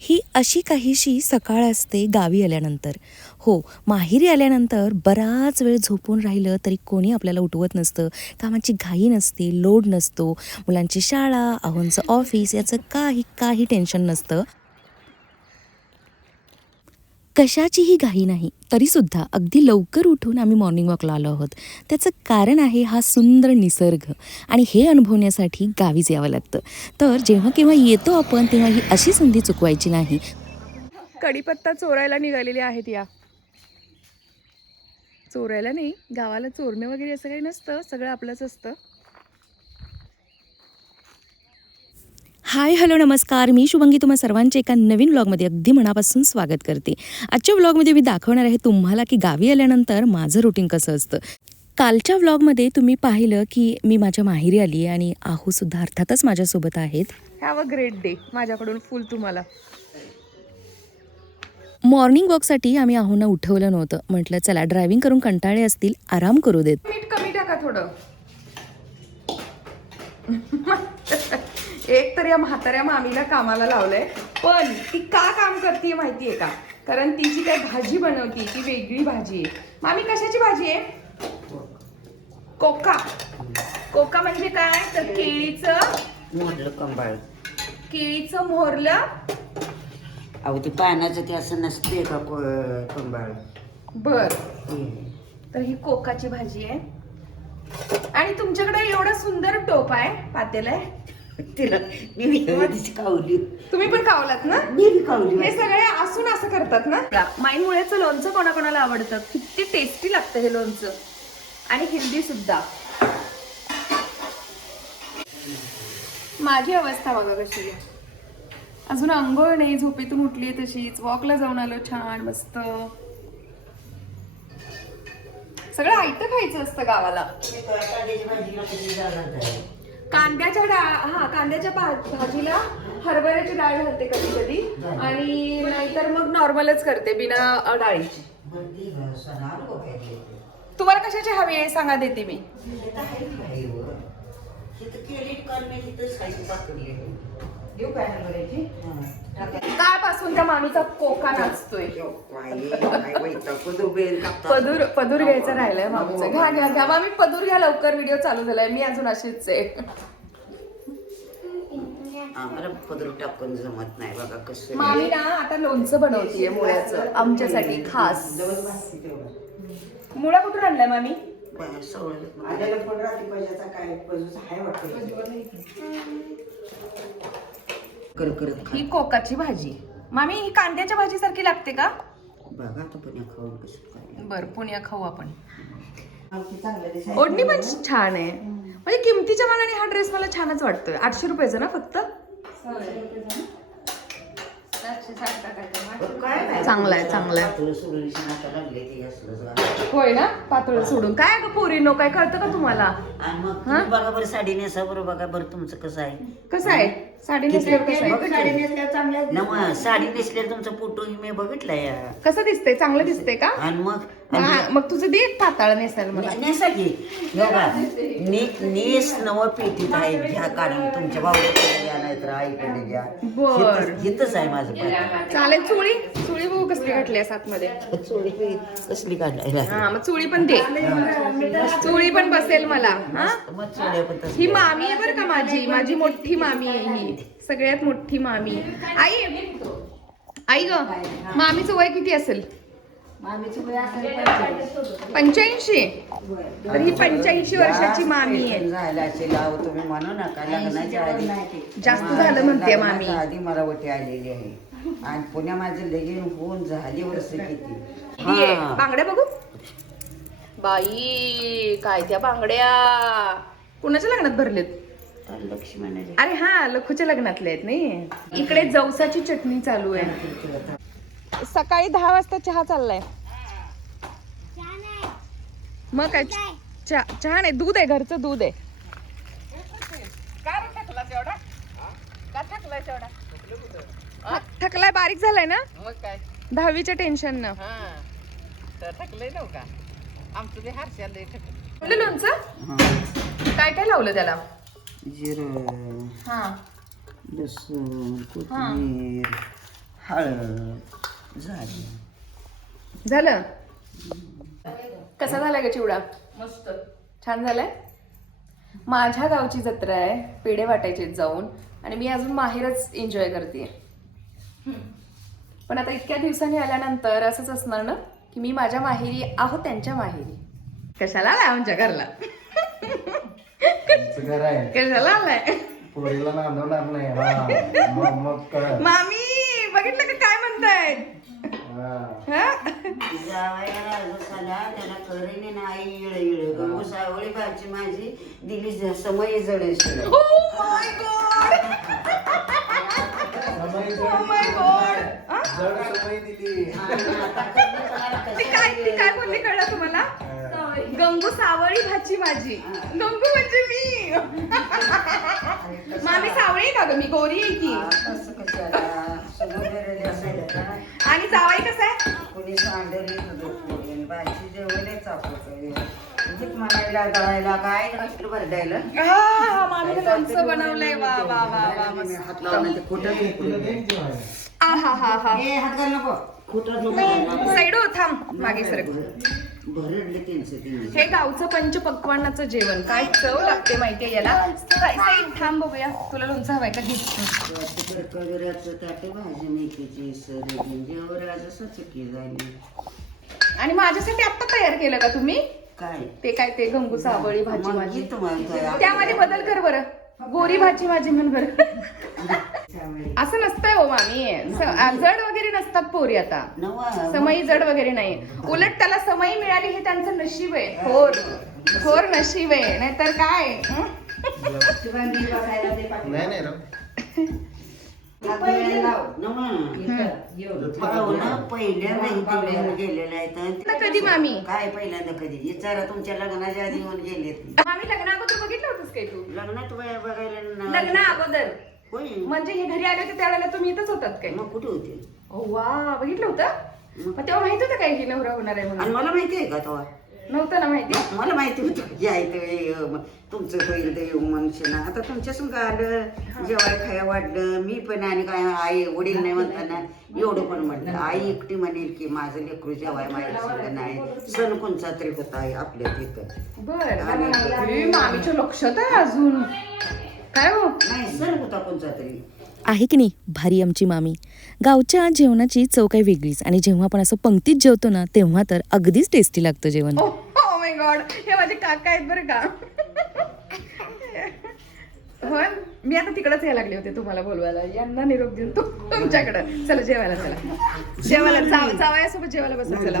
ही अशी काहीशी सकाळ असते गावी आल्यानंतर. हो माहेरी आल्यानंतर बराच वेळ झोपून राहिलं तरी कोणी आपल्याला उठवत नसतं. कामाची घाई नसते लोड नसतो. मुलांची शाळा अहोंचं ऑफिस याचं काही काही टेन्शन नसतं. कशाचीही घाई नाही तरीसुद्धा अगदी लवकर उठून आम्ही मॉर्निंग वॉकला आलो आहोत. त्याचं कारण आहे हा सुंदर निसर्ग आणि हे अनुभवण्यासाठी गावीच यावं लागतं. तर जेव्हा केव्हा येतो आपण तेव्हा ही अशी संधी चुकवायची नाही. कढीपत्ता चोरायला निघालेली आहेत या. चोरायला नाही गावाला चोरणे वगैरे असं काही नसतं सगळं आपलंच असतं. हाय हॅलो नमस्कार. मी शुभंगी तुम्हा सर्वांचे एका नवीन व्लॉगमध्ये अगदी मनापासून स्वागत करते. आजच्या व्लॉगमध्ये मी दाखवणार आहे तुम्हाला की गावी आल्यानंतर माझं रुटीन कसं असतं. कालच्या व्लॉगमध्ये तुम्ही पाहिलं की मी माझ्या माहेरी आली आहे आणि आहोसुद्धा अर्थातच माझ्यासोबत आहेत. हॅव अ ग्रेट डे माझ्याकडून फुल तुम्हाला. मॉर्निंग वॉकसाठी आम्ही आहोंना उठवलं नव्हतं. म्हटलं चला ड्रायव्हिंग करून कंटाळे असतील आराम करू देत. मीठ कमी टाका थोडं. एक तर या म्हाताऱ्या मामीला कामाला लावलंय पण ती का काम करते माहितीये का? कारण ती जी काय भाजी बनवती ती वेगळी भाजी आहे. मामी कशाची भाजी आहे? कोका. कोका म्हणजे काय? तर केळीचं केळीचं मोहरलं. अहो ते पाण्याचं ते असं नसते का कंबाळ? बर. तर ही कोकाची भाजी आहे. आणि तुमच्याकडे एवढं सुंदर टोप आहे पातेल आहे. तिला मी विहिरीची कावली. तुम्ही पण कावलात ना? मी बी कावली हे सगळे असून असं करतात ना? माईमुळेचं लोणचं कोणाकोणाला आवडतं? किती टेस्टी लागतं हे लोणचं. आणि हेल्दी सुद्धा. माझी अवस्था बघा कशी आहे. अजून अंघोळ नाही झोपेतून उठली तशीच. वॉकला जाऊन आलो छान मस्त. सगळं आयतं खायचं असतं गावाला. कांद्याच्या डाळ हा कांद्याच्या भाजीला हरभऱ्याची डाळ घालते कधी कधी. आणि नाहीतर मग नॉर्मलच करते बिना डाळीची. तुम्हाला कशाची हवी आहे सांगा देते मी. कालपासून त्या मामीचा कोका नाचतोय. पदूर पदूर घ्यायचं राहिलंय मामीचं. घ्या घ्या घ्या. मामी पदूर घ्या लवकर. व्हिडिओ चालू झालाय. मी अजून अशीच आहे. आम्हाला पदर टाकून जमत नाही बघा कसं मामी ना आता लोणचं बनवतीये मुळ्याचं. आमच्यासाठी खास. मुळा कुठून आणलाय मामी? कर करत खा. ही कोकाची भाजी. मामी ही कांद्याच्या भाजी सारखी लागते का? बघा आता पुण्या खाऊन कसं काय बर पुण्या खाऊ आपण. ओढणी पण छान आहे. म्हणजे किमतीच्या मानाने हा ड्रेस मला छानच वाटतोय. आठशे रुपयाचा ना फक्त? चांगला आहे चांगला आहे. होय ना? पातळ सोडून. काय ग पोरीनो काय कळतं का तुम्हाला? आणि मग तुम्ही बघा बरं साडी नेसा बरं बघा बरं तुमचं कसं आहे. कसं आहे? साडी नेसल्यावर कसं आहे? नवा साडी नेसल्यावर तुमचा फोटो मी बघितलाय कसं दिसतंय? चांगलं दिसतंय का? आणि मग हा, मग तुझं दे पाताळ नेसायला मला. नेसा की. बघा ने नेस नव पेटीत आहे. घ्या काढून तुमच्या भाऊकडे घ्या नाहीतर आईकडे घ्या. बर. हितच- आहे माझं चालेल चुळी? चुळी बघू कसली घातली आहे मध्ये चोरी बी कसली काढायला हा मग चुळी पण दे. चुळी पण बसेल मला हा? मग पण ही. मामी आहे बरं का माझी? माझी मोठी मामी आहे ही. सगळ्यात मोठी मामी. आई आई ग मामीचं वय किती असेल? पंच्याऐंशी. तर ही पंच्याऐंशी वर्षाची मामी आहे. झालं असेल अहो तुम्ही म्हणू नका लग्नाच्या आधी. जास्त झालं म्हणते मामी. आधी मला वटी आलेली आहे. आणि पुण्या माझं लगीन होऊन झाली वर्ष किती? आहे? हा. बांगड्या बघू? बाई काय त्या बांगड्या? कुणाच्या लग्नात भरलेत? लक्ष्मणाच्या. अरे हा लखूच्या लग्नातले आहेत नाही? इकडे जवसाची चटणी चालू आहे. सकाळी दहा वाजता चहा चाललाय. मग काय चहा चहा नाही दूध आहे घरचं दूध आहे. थकलाय बारीक झालाय ना? दहावीच्या टेन्शन न. लोणचं हा. काय काय लावलं त्याला? जिरं हा. लसूण कोथिंबीर हळद झाली. झालं? कसा झाला ग चिवडा? मस्त. छान झालाय? माझ्या गावची जत्रा आहे पेढे वाटायचे जाऊन. आणि मी अजून माहेरच एन्जॉय करते पण आता इतक्या दिवसांनी आल्यानंतर असंच असणार ना की मी माझ्या माहेरी आहो त्यांच्या माहेरी. कशाला आलाय आमच्या घरला? तुमचं घर आहे. कशाला आलाय? पोरीला नांदवणार नाही. हा मग मग काय मामी बघितलं का काय म्हणतायत हा. हा? जावयाला राजसाला त्याला करेने नाही इळ इळ भाची माझी दिली ज- समय जडे my God! ती काय ती काय बोलली कळलं तुम्हाला? गंगू सावळी भाची माझी. गंगू म्हणजे मी. मामी सावळी का ग? मी गोरी आहे का? आणि जावाई कसं आहे कोणी सांडली तुझं भाजी जेवले चापत दळायला काय हा, हा, मामीने लोणचं बनवलंय. वा वा वा वा मस्त. हात लावून ते खोटं आ, हा हा हा. ए हात घाल नको. खोटं नको साईडो थांब मागे सरक. भरडले त्यांचं त्यांनी हे गावचं पंच पक्वान्नाचं जेवण. काय चव लागते माहितीये याला? साई- साई, थांब बघूया. तुला लोणचं हवाय का? घे. ताटे भाजी मेथीची सर झाली आणि माझ्यासाठी आत्ता तयार केलं का तुम्ही? काय? ते काय ते गंगू सावळी भाजी माझी. त्यामध्ये बदल कर बरं. गोरी भाजी माझी म्हण बरं. असं नसतंय हो मामी. जड वगैरे नसतात पोरी आता. नवा समयी जड वगैरे नाही. उलट त्याला समयी मिळाली हे त्यांचं नशीब आहे. थोर. थोर नशीब आहे. नाहीतर काय? नाही कधी मामी? काय पहिल्यांदा कधी? विचारा तुमच्या लग्नाच्या आधी येऊन गेले मामी लग्ना अगोदर बघितलं होतंस काय तू? लग्नात बघायला लग्न अगोदर. म्हणजे हे घरी आले होते त्यावेळेला तुम्ही इथंच होतात काय? मग कुठे होते? ओ वा बघितलं होतं? मग तेव्हा माहीत होतं काय की नवरा होणार आहे म्हणून? मला माहिती आहे का तेव्हा? नव्हतं ना माहिती? मला माहिती होतं की ते तुमचं होईल ते मनुष्य ना आता तुमच्या संग आलं जेवाय खाया वाटलं मी पण आणि काय आई वडील नाही म्हणताना एवढं पण म्हटलं आई एकटी म्हणेल की माझं लेकरू जेवाय माझ्या संग नाही. सण कोणचा तरी होता आहे आपल्या तिथं. बर ए, मामीच्या लक्षात आहे अजून. काय हो? नाही सण होता कोणचा तरी. आहे की नाही? भारी आमची मामी. गावच्या जेवणाची चव काही वेगळीच. आणि जेव्हा आपण असं पंक्तीत जेवतो ना तेव्हा तर अगदीच टेस्टी लागतं जेवण. ओ माय गॉड हे माझे काका आहेत बरं का. होय? मी आता तिकडच यायला लागले होते तुम्हाला बोलवायला. यांना निरोप देऊन तू तुमच्याकडं. चला जेवायला चला. जेवायला जाव जावयासोबत जेवायला बसा चला.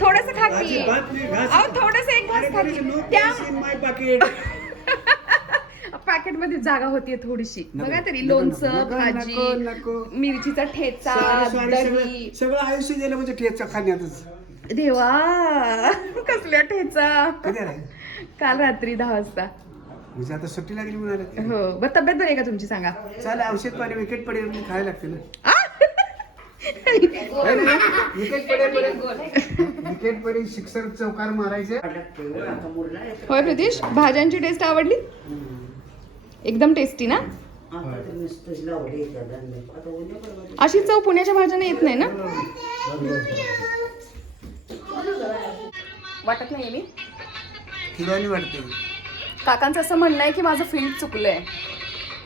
थोडस खा की. अहो थोडस एक घास खा की. त्या पॅकेटमध्ये जागा होतीये थोडीशी. बघा तरी लोणचं भाजी मिरचीचा ठेचा दही. सगळं आयुष्य गेलं म्हणजे ठेचा खाण्यातच. देवा कसल्या ठेचा? कधी काल रात्री दहा वाजता. म्हणजे आता सुट्टी लागली म्हणाले हो बरं तब्येत बरी आहे का तुमची सांगा? चालेल औषध पाणी विकेट पडेल म्हणून खायला लागते ना? विकेट पडेल विकेट पडेल शिक्षक चौकार मारायचे. होय प्रतीश भाज्यांची टेस्ट आवडली? एकदम टेस्टी ना? अशी चव पुण्याच्या भाज्यांना येत नाही ना? वाटत नाही मी? वाटते. काकांचं असं म्हणणं आहे की माझं फील्ड चुकलंय.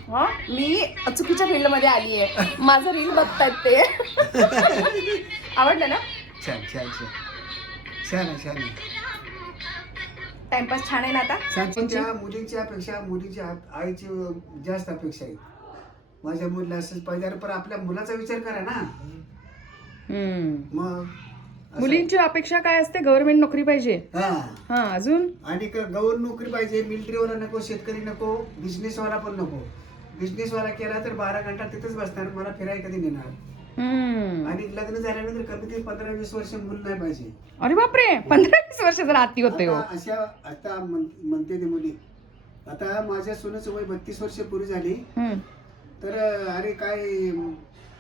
हा? मी चुकीच्या फील्डमध्ये आली आहे माझं रील बघतायत ते. आवडलं ना? छान छान छान. छान छान आहे. टाइमपास छान आहे ना आता? त्या मुलीच्या पेक्षा मुलीच्या हात- आईची जास्त अपेक्षा आहे. माझ्या मुलीला असंच पाहिजे. अरे पण आपल्या मुलाचा विचार करा ना. हम्म. मग असं- मुलींची अपेक्षा काय असते? गव्हर्नमेंट नोकरी पाहिजे. हा. हा अजून? आणि गवर नोकरी पाहिजे. मिलिटरीवाला नको शेतकरी नको बिझनेसवाला पण नको. बिझनेसवाला केला तर बारा घंटा तिथेच बसणार. मला फिराय कधी नेणार. आणि लग्न झाल्यानंतर कमी ते पंधरा वीस वर्ष मुलं नाही पाहिजे. अरे बापरे पंधरा वीस वर्ष जर आती होते हो. आता अशा आता म्हण- म्हणते ते मुली. आता माझ्या सोन्याचं वय बत्तीस वर्ष पूर्वी झाली. हम्म. तर अरे काय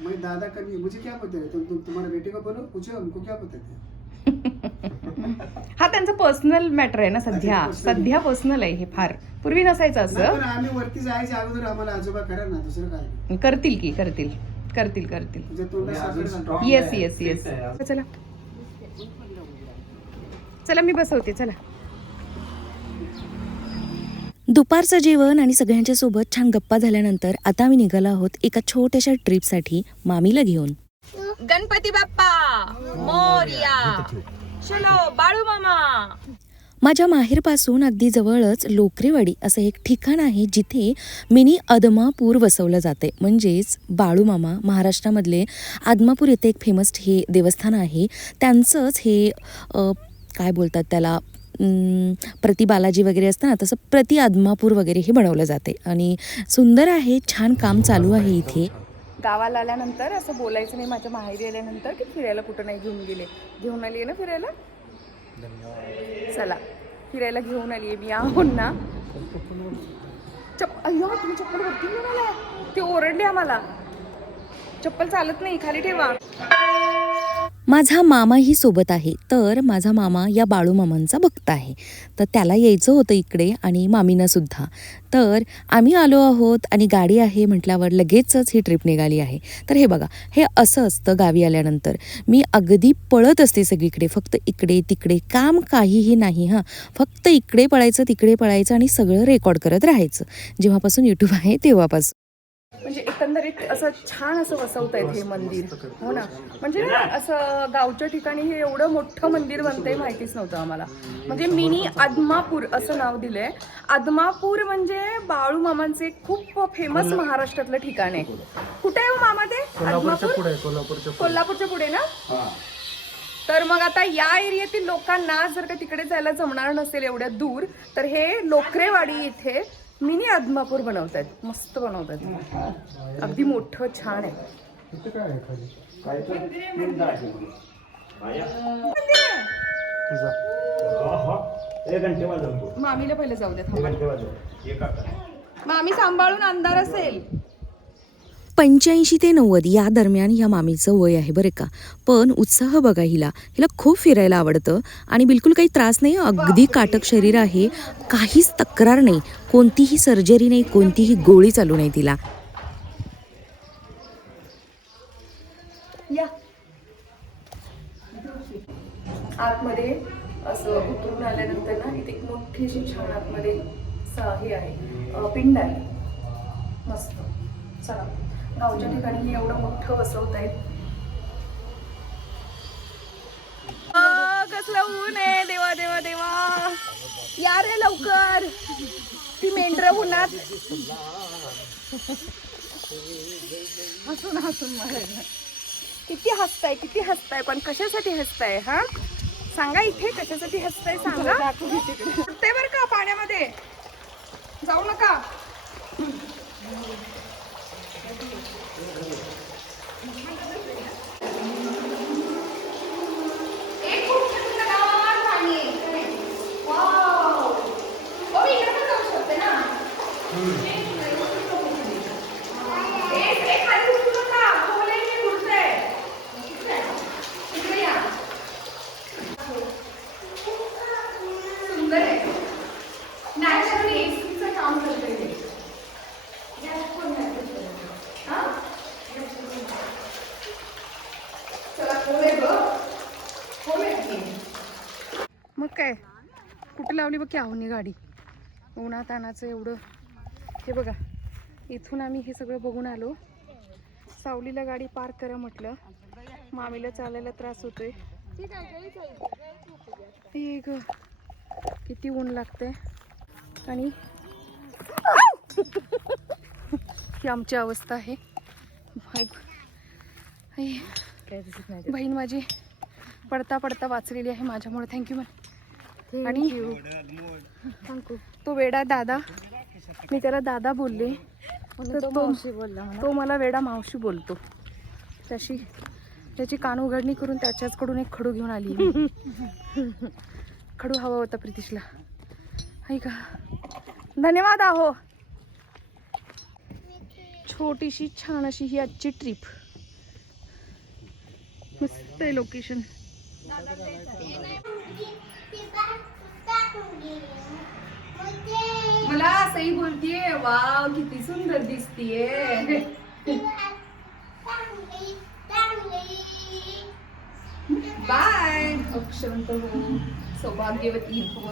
मैं दादा कभी मुझे क्या पता है? तुम, तुम तुम्हारा बेटे को बोलो पूछो हमको क्या पता है? हा त्यांचा पर्सनल मॅटर आहे ना सध्या. अच्छा, personal. सध्या पर्सनल आहे हे फार. पूर्वी नसायचं नाही, पण असं आम्ही वरती जायच्या अगोदर आम्हाला आजोबा करा ना दुसरं काय करतील की करतील. करतील करतील. येस येस येस चला. चला मी बसवते चला. दुपारचं जेवण आणि सगळ्यांच्या सोबत छान गप्पा झाल्यानंतर आता आम्ही निघालो आहोत एका छोट्याशा ट्रिपसाठी मामीला घेऊन. गणपती बाप्पा मोर्या. चलो बाळू मामा. माझ्या माहेरपासून अगदी जवळच लोकरेवाडी असं एक ठिकाण आहे जिथे मिनी अदमापूर वसवलं जाते. म्हणजेच बाळूमामा महाराष्ट्रामधले आदमापूर येथे एक फेमस हे देवस्थान आहे. त्यांचंच हे काय बोलतात त्याला प्रति बालाजी वगैरे असतं ना तसं प्रति आदमापूर वगैरे हे बनवलं जाते. आणि सुंदर आहे छान काम चालू आहे इथे. गावाला आल्यानंतर असं बोलायचं नाही माझ्या माहेरी आल्यानंतर की फिरायला कुठं नाही घेऊन गेले. घेऊन आली ना फिरायला? चला फिरायला घेऊन आली मी आहोत ना. चप्पल अय्यो तुम्ही चप्पल वरती घेऊन आलाय? ते ओरडले आम्हाला. चप्पल चालत नाही खाली ठेवा. माझा मामाही सोबत आहे. तर माझा मामा या बाळूमामांचा भक्त आहे. तर त्याला यायचं होतं इकडे आणि मामीनासुद्धा तर आम्ही आलो आहोत आणि गाडी आहे म्हटल्यावर लगेचच ही ट्रिप निघाली आहे. तर हे बघा हे असं असतं गावी आल्यानंतर. मी अगदी पळत असते सगळीकडे फक्त इकडे तिकडे काम काहीही नाही हां. फक्त इकडे पळायचं तिकडे पळायचं आणि सगळं रेकॉर्ड करत राहायचं. जेव्हापासून यूट्यूब आहे तेव्हापासून. म्हणजे एकंदरीत असं छान असं वसवत आहेत हे मंदिर. हो ना? म्हणजे ना असं गावच्या ठिकाणी हे एवढं मोठं मंदिर बनतंय माहितीच नव्हतं आम्हाला. म्हणजे मिनी आदमापूर असं नाव दिलंय. आदमापूर म्हणजे बाळू मामांचे खूप फेमस महाराष्ट्रातलं ठिकाण आहे. कुठे आहे हो मामा ते? आदमापूर? कोल्हापूरच्या पुढे. ना? तर मग आता या एरियातील लोकांना जर का तिकडे जायला जमणार नसेल एवढ्या दूर तर हे लोकरेवाडी इथे मिनी आदमापूर बनवतात मस्त बनवतात अगदी मोठं छान आहे. मामीला पहिले जाऊ द्या मामी सांभाळून अंधार असेल. पंच्याऐंशी ते नव्वद या दरम्यान या मामीचं वय आहे बरं का. पण उत्साह बघा हिला. हिला खूप फिरायला आवडतं आणि बिलकुल काही त्रास नाही अगदी काटक शरीर आहे. काहीच तक्रार नाही. कोणतीही सर्जरी नाही कोणतीही गोळी चालू नाही तिला. आतमध्ये असं उतरून आल्यानंतर ना इथे एक मोठी अशी छान आतमध्ये हे आहे. पिंड आहे. मस्त. चला. गावच्या ठिकाणी हे एवढं मोठं बसवत आहेत. कसलं ऊन आहे देवा देवा देवा. या रे लवकर. ती मेंढर उन्हात. हसून हसून मला किती हसताय किती हसताय पण कशासाठी हसताय हा? सांगा इथे कशासाठी हसताय सांगा. ते बर का पाण्यामध्ये? जाऊ नका एक खूप थंडगार पाणी आहे. वाव. ओ, मी इकडे पण जाऊ शकते ना ए, ए, खाली उतरू नका. खोल आहे, मी बुडते. इकडे या. सुंदर आहे नॅचरली एसीचं काम करतंय ते. यात कोण नाही करत. हा? चला खोल आहे गं. खोल आहे की. मग काय? कुठे लावली बघ की आवनी गाडी? उन्हात आणाचं एवढं हे बघा इथून आम्ही हे सगळं बघून आलो. सावलीला गाडी पार्क करा म्हटलं. मामीला चालायला त्रास होतोय. हे ग किती ऊन लागतंय. आणि ही आमची अवस्था आहे. बहीण माझी पडता पडता वाचलेली आहे माझ्यामुळे. थँक्यू मॅम आणि तो वेडा दादा मी त्याला दादा बोलले. तर तो तो मला वेडा मावशी बोलतो. त्याशी त्याची कान उघडणी करून त्याच्याचकडून एक खडू घेऊन आली. खडू हवा होता प्रितिशला. ऐका धन्यवाद आहो. छोटीशी छान अशी ही आजची ट्रिप मस्त आहे लोकेशन मला असंही बोलतीये वाव किती सुंदर दिसतीये. बाय अक्षंत हो. सौभाग्यवती हो.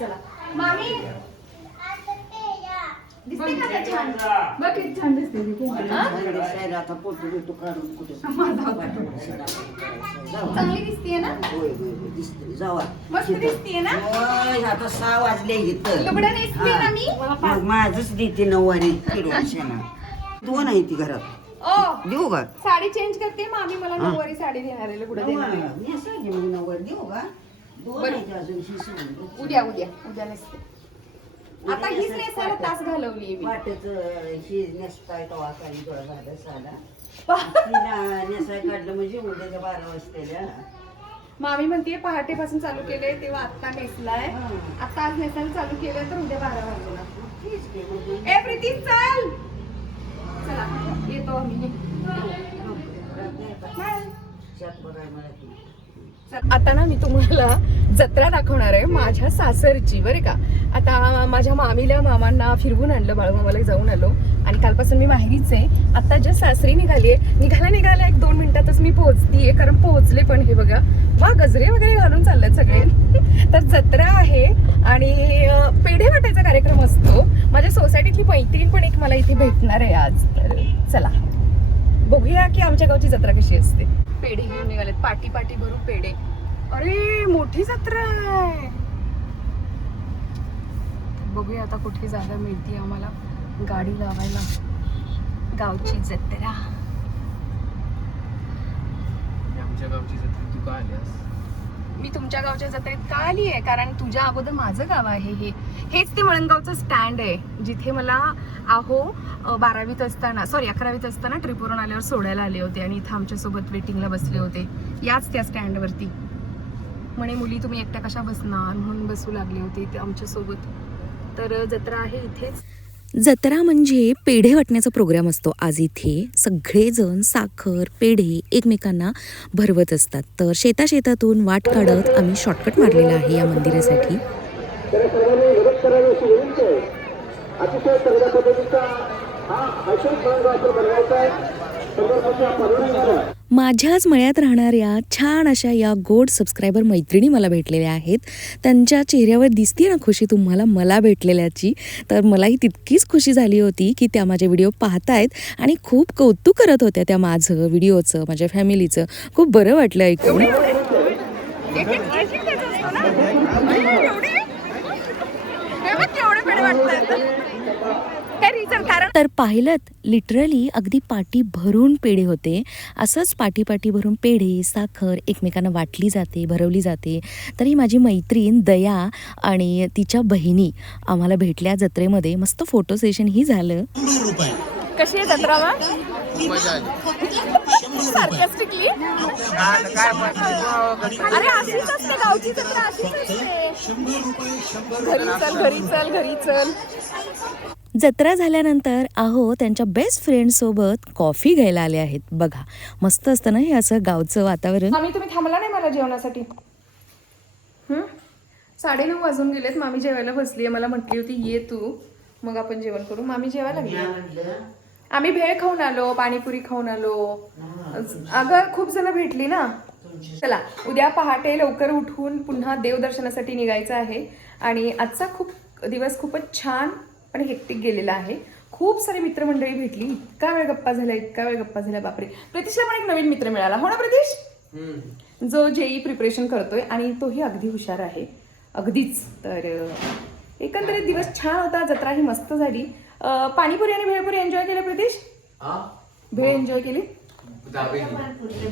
चला. मामी? दिसते का आता छान बघ किती छान दिसते ती. आता फोटो बिटो काढून कुठे चांगली दिसतीये ना? होय होय होय, दिसते. जावा. मस्त दिसतीये ना? होय आता सहा वाजले इथं. लुगडं नेसलीये ना मी? मग माझच देते नऊवारी दोन आहे ती घरात. ओ. देऊ का? साडी चेंज करते मामी मला नऊवारी साडी देणार आहे? लुगडं देणार आहे. नेसायची मग नऊवारी देऊ का? दोन. आहे ती अजून ही सोडून. उद्या उद्या. उद्या नेसते. आता हीच नेसायला तास घालवली मी. वाटेच ही नेसताय तवा काही थोडा झालं साधा तिला नेसाय काढलं म्हणजे उद्याच्या बारा वाजतेल्या. मामी म्हणतीये पहाटेपासून चालू केले तेव्हा आता नेसलाय. आता आज नेसायला चालू केलं तर उद्या बारा वाजला. ए प्रीती चल! चला येतो आम्ही. बघाय मला ती. आता ना मी तुम्हाला जत्रा दाखवणार आहे माझ्या सासरची बरे का? आता माझ्या मामीला मामांना फिरवून आणलं बाळूमामाला जाऊन आलो. आणि कालपासून मी माहेरीच आहे. आता जस्ट सासरी निघाली आहे निघायला निघायला एक दोन मिनिटातच मी पोहोचतीये कारण पोहोचले पण हे बघा. वा गजरे वगैरे घालून चाललेत सगळे. तर जत्रा आहे आणि पेढे वाटायचा कार्यक्रम असतो. माझ्या सोसायटीतली मैत्रीण पण एक मला इथे भेटणार आहे आज. तर चला. बघूया की आमच्या गावची जत्रा कशी असते. पेढे घेऊन निघालेत. पाटी पाटी भरून पेढे. अरे मोठी जत्रा आहे. बघूया आता कुठे जागा मिळते आम्हाला. गाडी लावायला. गावची जत्रा. आमच्या गावची जत्रा तू का आल्यास? मी तुमच्या गावच्या जत्रेत का आली आहे? कारण तुझ्या अगोदर माझं गाव आहे हे. हेच ते वळणगावचं स्टँड आहे जिथे मला आहो बारावीत असताना सॉरी अकरावीत असताना ट्रिपवरून आल्यावर सोडायला आले होते आणि इथं आमच्यासोबत वेटिंगला बसले होते. याच त्या स्टँडवरती म्हणे मुली तुम्ही एकट्या कशा बसणार? म्हणून बसू लागले होते ते आमच्यासोबत. तर जत्रा आहे इथेच. जत्रा म्हणजे पेढे वाटण्याचा प्रोग्राम असतो. आज इथे सगळेजण साखर पेढे एकमेकांना भरवत असतात. तर शेता शेतातून वाट काढत आम्ही शॉर्टकट मारलेला आहे या मंदिरासाठी. आहे अतिशय माझ्याच मळ्यात राहणाऱ्या छान अशा या गोड सबस्क्रायबर मैत्रिणी मला भेटलेल्या आहेत. त्यांच्या चेहऱ्यावर दिसते ना खुशी तुम्हाला? मला भेटलेल्याची. तर मलाही तितकीच खुशी झाली होती की त्या माझे व्हिडिओ पाहतायत आणि खूप कौतुक करत होत्या त्या माझं व्हिडिओचं माझ्या फॅमिलीचं खूप बरं वाटलं ऐकून. तर पाहिलं लिटरली अगदी पाटी भरून पेढे होते. असंच पाटी पाटी भरून पेढे साखर एकमेकांना वाटली जाते भरवली जाते. तरी माझी मैत्रीण दया आणि तिच्या बहिणी आम्हाला भेटल्या जत्रेमध्ये. मस्त फोटो सेशनही झालं. कशी आहे जत्रा मग? Sarcastically? अरे अशीच असते गावची जत्रा अशीच असते. घरी चल घरी चल घरी चल. जत्रा झाल्यानंतर आहो त्यांच्या बेस्ट फ्रेंडसोबत कॉफी घ्यायला आले आहेत. बघा मस्त असतं ना हे असं गावचं वातावरण? मामी तुम्ही थांबला नाही मला जेवणासाठी? हं? साडेनऊ वाजून गेलेत मामी जेवायला बसली आहे मला म्हटली होती ये तू. मग आपण जेवण करू. मामी जेवायला म्हणलं आम्ही भेळ खाऊन आलो पाणीपुरी खाऊन आलो. अगं खूप जण भेटली ना. चला उद्या पहाटे लवकर उठून पुन्हा देवदर्शनासाठी निघायचं आहे. आणि आजचा खूप दिवस खूपच छान आणि हेक्टिक गेलेला आहे. खूप सारी मित्रमंडळी भेटली. इतका वेळ गप्पा झाल्या इतका वेळ गप्पा झाल्या बापरे. प्रतीशला पण एक नवीन मित्र मिळाला. हो ना प्रतीश? जो जेई प्रिपरेशन करतोय आणि तोही अगदी हुशार आहे. अगदीच. तर एकंदरीत दिवस छान होता. जत्रा ही मस्त झाली. पाणीपुरी आणि भेळपुरी एन्जॉय केलं प्रतीश? भेळ एन्जॉय केली?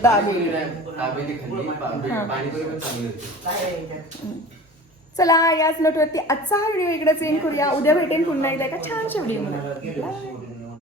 दाबेली. चला याच नोटवरती आजचा हा व्हिडिओ इकडेच एंड करूया. उद्या भेटेन पुन्हा एकदा एका छानशा व्हिडिओ